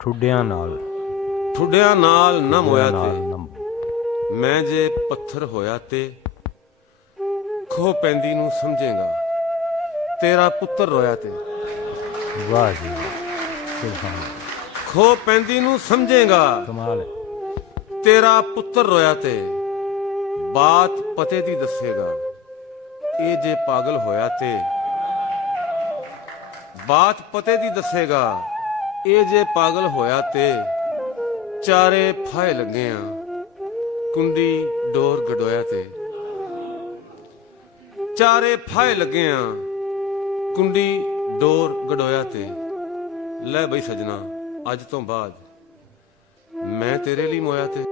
ਠੁੱਡਿਆਂ ਨਾਲ ਠੁੱਡਿਆਂ ਨਾਲ ਨਾ ਮੋਇਆ ਨਾਲ ਤੇ ਨਾ ਮੈਂ ਜੇ ਪੱਥਰ ਹੋਇਆ ਤੇ ਖੋ ਪੈਂਦੀ ਨੂੰ ਸਮਝੇਗਾ ਤੇਰਾ ਪੁੱਤਰ ਰੋਇਆ ਤੇ ਵਾਹ ਜੀ ਸੁਭਾਨ ਖੋ ਪੈਂਦੀ ਨੂੰ ਸਮਝੇਗਾ ਕਮਾਲ ਹੈ। ਤੇਰਾ ਪੁੱਤਰ ਰੋਇਆ ਤੇ ਬਾਤ ਪਤੇ ਦੀ ਦੱਸੇਗਾ ਇਹ ਜੇ ਪਾਗਲ ਹੋਇਆ ਤੇ ਬਾਤ ਪਤੇ ਦੀ ਦੱਸੇਗਾ ਇਹ ਜੇ ਪਾਗਲ ਹੋਇਆ ਤੇ ਚਾਰੇ ਫਾਇ ਲੱਗਿਆ ਕੁੰਡੀ ਡੋਰ ਗਡੋਇਆ ਤੇ ਚਾਰੇ ਫਾਇ ਲੱਗਿਆ ਕੁੰਡੀ ਡੋਰ ਗਡੋਇਆ ਤੇ ਲੈ ਬਈ ਸਜਣਾ ਅੱਜ ਤੋਂ ਬਾਅਦ ਮੈਂ ਤੇਰੇ ਲਈ ਮੋਇਆ ਤੇ